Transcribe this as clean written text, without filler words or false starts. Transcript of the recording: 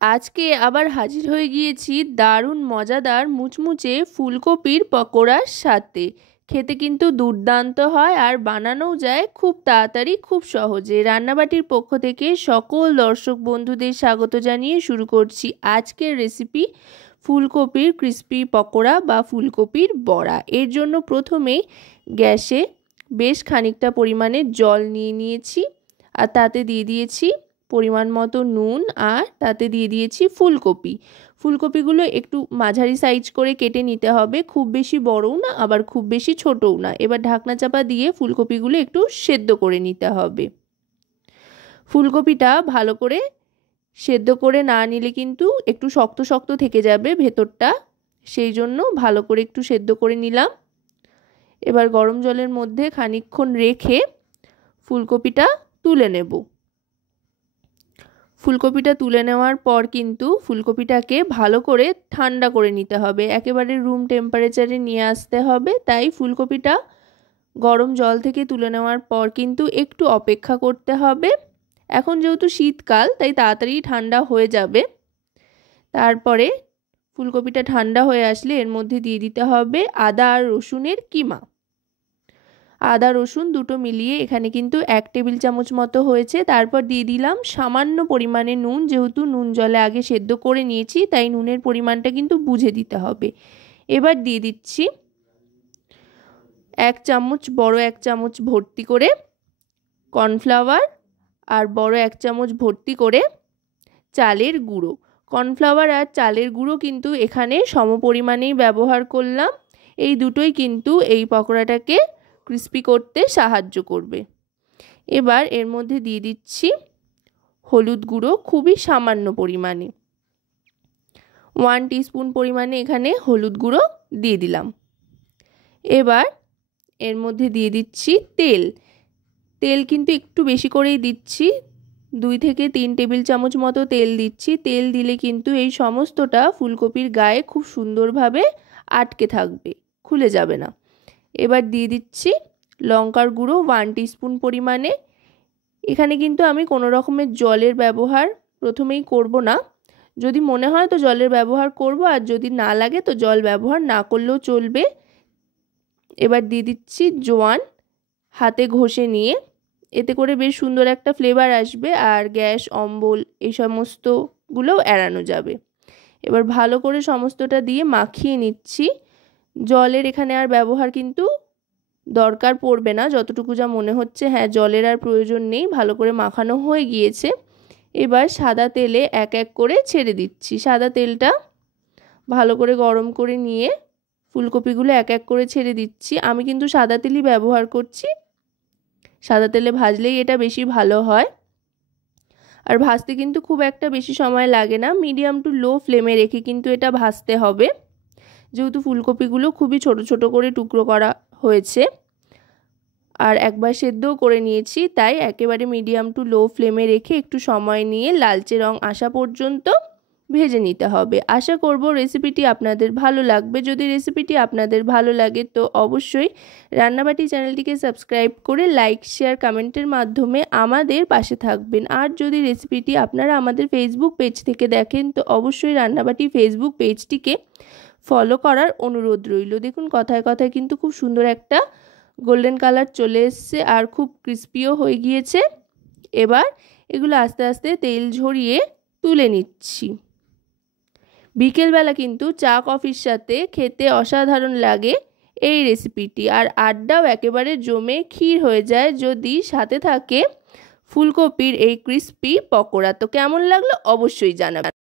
আজকে আবার হাজির হয়ে গিয়েছি দারুণ মজাদার মুচমুচে ফুলকপির পকোড়ার সাথে। খেতে কিন্তু দুর্দান্ত হয় আর বানানোও যায় খুব তাড়াতাড়ি খুব সহজে। রান্নাবাটির পক্ষ থেকে সকল দর্শক বন্ধুদের স্বাগত জানিয়ে শুরু করছি আজকের রেসিপি ফুলকপির ক্রিস্পি পকোড়া বা ফুলকপির বড়া। এর জন্য প্রথমেই গ্যাসে বেশ খানিকটা পরিমাণে জল নিয়ে নিয়েছি আর তাতে দিয়ে দিয়েছি পরিমাণ মতো নুন আর তাতে দিয়ে দিয়েছি ফুলকপি। ফুলকপিগুলো একটু মাঝারি সাইজ করে কেটে নিতে হবে, খুব বেশি বড়ও না আবার খুব বেশি ছোটও না। এবার ঢাকনা চাপা দিয়ে ফুলকপিগুলো একটু সেদ্ধ করে নিতে হবে। ফুলকপিটা ভালো করে সেদ্ধ করে না নিলে কিন্তু একটু শক্ত শক্ত থেকে যাবে ভেতরটা, সেই জন্য ভালো করে একটু সেদ্ধ করে নিলাম। এবার গরম জলের মধ্যে খানিকক্ষণ রেখে ফুলকপিটা তুলে নেব। ফুলকপিটা তুলে নেওয়ার পর কিন্তু ফুলকপিটাকে ভালো করে ঠান্ডা করে নিতে হবে, একেবারে রুম টেম্পারেচারে নিয়ে আসতে হবে। তাই ফুলকপিটা গরম জল থেকে তুলে নেওয়ার পর কিন্তু একটু অপেক্ষা করতে হবে। এখন যেহেতু শীতকাল তাই তাড়াতাড়ি ঠান্ডা হয়ে যাবে। তারপরে ফুলকপিটা ঠান্ডা হয়ে আসলে এর মধ্যে দিয়ে দিতে হবে আদা আর রসুনের কিমা। আদা রসুন দুটো মিলিয়ে এখানে কিন্তু 1 টেবিল চামচ মতো হয়েছে। তারপর দিয়ে দিলাম সামান্য পরিমাণে নুন, যেহেতু নুন জলে আগে সেদ্ধ করে নিয়েছি তাই নুনের পরিমাণটা কিন্তু বুঝে দিতে হবে। এবার দিয়ে দিচ্ছি 1 চামচ বড় 1 চামচ ভর্তি করে কর্নফ্লাওয়ার আর বড় 1 চামচ ভর্তি করে চালের গুঁড়ো। কর্নফ্লাওয়ার আর চালের গুঁড়ো কিন্তু এখানে সমপরিমাণেই ব্যবহার করলাম। এই দুটোই কিন্তু এই পকোড়াটাকে ক্রিস্পি করতে সাহায্য করবে। এবার এর মধ্যে দিয়ে দিচ্ছি হলুদ গুঁড়ো, খুবই সামান্য পরিমাণে 1 টিস্পুন পরিমাণে এখানে হলুদ গুঁড়ো দিয়ে দিলাম। এবার এর মধ্যে দিয়ে দিচ্ছি তেল। তেল কিন্তু একটু বেশি করেই দিচ্ছি, 2 থেকে 3 টেবিল চামচ মতো তেল দিচ্ছি। তেল দিলে কিন্তু এই সমস্তটা ফুলকপির গায়ে খুব সুন্দরভাবে আটকে থাকবে, খুলে যাবে না। এবার দিয়ে দিচ্ছি লঙ্কার গুঁড়ো 1 টিস্পুন পরিমাণে। এখানে কিন্তু আমি কোনো রকমের জলের ব্যবহার প্রথমেই করব না, যদি মনে হয় তো জলের ব্যবহার করব, আর যদি না লাগে তো জল ব্যবহার না করলেও চলবে। এবার দিয়ে দিচ্ছি জোয়ান, হাতে ঘষে নিয়ে, এতে করে বেশ সুন্দর একটা ফ্লেভার আসবে আর গ্যাস অম্বল এই সমস্তগুলোও এড়ানো যাবে। এবার ভালো করে সমস্তটা দিয়ে মাখিয়ে নিচ্ছি। জলের এখানে আর ব্যবহার কিন্তু দরকার পড়বে না, যতটুকু যা মনে হচ্ছে হ্যাঁ জলের আর প্রয়োজন নেই, ভালো করে মাখানো হয়ে গিয়েছে। এবার সাদা তেলে এক এক করে ছেড়ে দিচ্ছি। সাদা তেলটা ভালো করে গরম করে নিয়ে ফুলকপিগুলো এক এক করে ছেড়ে দিচ্ছি। আমি কিন্তু সাদা তেলই ব্যবহার করছি, সাদা তেলে ভাজলেই এটা বেশি ভালো হয়। আর ভাজতে কিন্তু খুব একটা বেশি সময় লাগে না, মিডিয়াম টু লো ফ্লেমে রেখে কিন্তু এটা ভাজতে হবে। যেহেতু ফুলকপিগুলো খুবই ছোট ছোট করে টুকরো করা হয়েছে আর একবার সেদ্ধও করে নিয়েছি, তাই একেবারে মিডিয়াম টু লো ফ্লেমে রেখে একটু সময় নিয়ে লালচে রং আসা পর্যন্ত ভেজে নিতে হবে। আশা করব রেসিপিটি আপনাদের ভালো লাগবে। যদি রেসিপিটি আপনাদের ভালো লাগে তো অবশ্যই রান্নাবাটি চ্যানেলটিকে সাবস্ক্রাইব করে লাইক শেয়ার কমেন্টের মাধ্যমে আমাদের পাশে থাকবেন। আর যদি রেসিপিটি আপনারা আমাদের ফেসবুক পেজ থেকে দেখেন তো অবশ্যই রান্নাবাটি ফেসবুক পেজটিকে ফলো করার অনুরোধ রইল। দেখুন কথায় কথায় কিন্তু খুব সুন্দর একটা গোল্ডেন কালার চলে এসছে আর খুব ক্রিস্পিও হয়ে গিয়েছে। এবার এগুলো আস্তে আস্তে তেল ঝরিয়ে তুলে নিচ্ছি। বিকেলবেলা কিন্তু চা কফির সাথে খেতে অসাধারণ লাগে এই রেসিপিটি, আর আড্ডাও একেবারে জমে ক্ষীর হয়ে যায় যদি সাথে থাকে ফুলকপির এই ক্রিস্পি পকোড়া। তো কেমন লাগলো অবশ্যই জানাবেন।